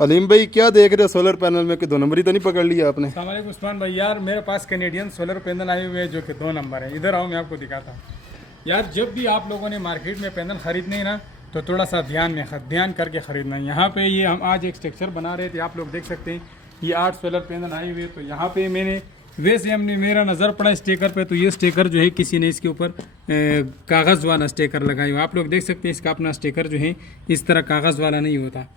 अलीम भाई क्या देख रहे हो सोलर पैनल में कि 2 नंबरी तो नहीं पकड़ लिया आपने? अस्सलाम वालेकुम उस्मान भाई। यार मेरे पास कैनेडियन सोलर पैनल आए हुए हैं जो कि 2 नंबर है। इधर आओ मैं आपको दिखाता हूँ। यार जब भी आप लोगों ने मार्केट में पैनल खरीदने हैं ना तो थोड़ा सा ध्यान करके ख़रीदना है। यहाँ पे ये हम आज एक स्ट्रक्चर बना रहे थे, आप लोग देख सकते हैं ये 8 सोलर पैनल आए हुए। तो यहाँ पे मैंने वैसे हमने मेरा नज़र पड़ा स्टिकर पे, तो ये स्टिकर जो है किसी ने इसके ऊपर कागज़ वाला स्टिकर लगाया हुआ। आप लोग देख सकते हैं इसका अपना स्टिकर जो है इस तरह कागज़ वाला नहीं होता,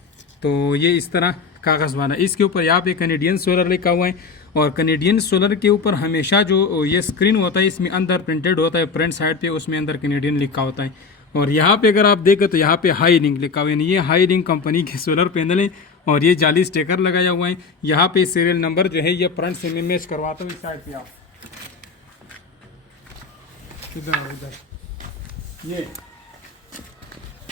तो ये इस तरह कागज़ वाला। इसके ऊपर यहाँ पे कैनेडियन सोलर लिखा हुआ है और कैनेडियन सोलर के ऊपर हमेशा जो ये स्क्रीन होता है इसमें अंदर प्रिंटेड होता है, फ्रंट साइड पे उसमें अंदर कैनेडियन लिखा होता है। और यहाँ पे अगर आप देखें तो यहाँ पे हाई रिंग लिखा हुआ है, ये हाई रिंग कंपनी के सोलर पैनल है और ये जाली स्टिकर लगाया हुआ है। यहाँ पे सीरियल नंबर जो है ये फ्रंट से मैं मैच करवाता हूँ। इस साइड पे आप इधर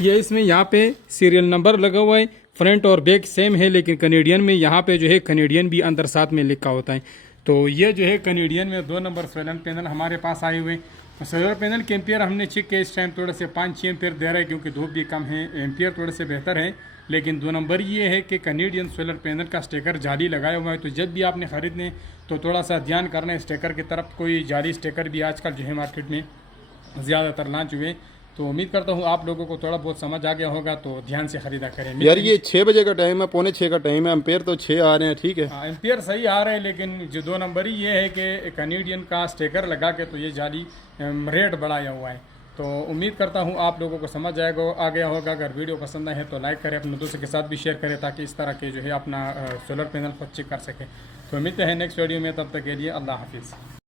ये इसमें यहाँ पे सीरियल नंबर लगा हुआ है, फ्रंट और बैक सेम है, लेकिन कैनेडियन में यहाँ पे जो है कैनेडियन भी अंदर साथ में लिखा होता है। तो ये जो है कैनेडियन में 2 नंबर सोलर पैनल हमारे पास आए हुए। सोलर पैनल के एम्पियर हमने चेक किया, इस टाइम थोड़े से 5-6 एम्पियर दे रहा है क्योंकि धूप भी कम है, एम्पियर थोड़े से बेहतर है। लेकिन 2 नंबर ये है कि कैनेडियन सोलर पैनल का स्टिकर जाली लगाया हुआ है। तो जब भी आपने ख़रीदने तो थोड़ा सा ध्यान करना है स्टिकर की तरफ। कोई जाली स्टिकर भी आजकल जो है मार्केट में ज़्यादातर लॉन्च हुए। तो उम्मीद करता हूँ आप लोगों को थोड़ा बहुत समझ आ गया होगा, तो ध्यान से ख़रीदा करें। यार ये 6 बजे का टाइम है, 5:45 का टाइम है, एम्पेयर तो 6 आ रहे हैं, ठीक है। हाँ एम्पियर सही आ रहे हैं, लेकिन जो 2 नंबर ही ये है कि कैनेडियन का स्टिकर लगा के तो ये जाली रेट बढ़ाया हुआ है। तो उम्मीद करता हूँ आप लोगों को समझ आ गया होगा। अगर वीडियो पसंद आए तो लाइक करें, अपने दोस्तों के साथ भी शेयर करें ताकि इस तरह के जो है अपना सोलर पैनल खुद चेक कर सकें। तो उम्मीद है नेक्स्ट वीडियो में, तब तक के लिए अल्लाह हाफिज़।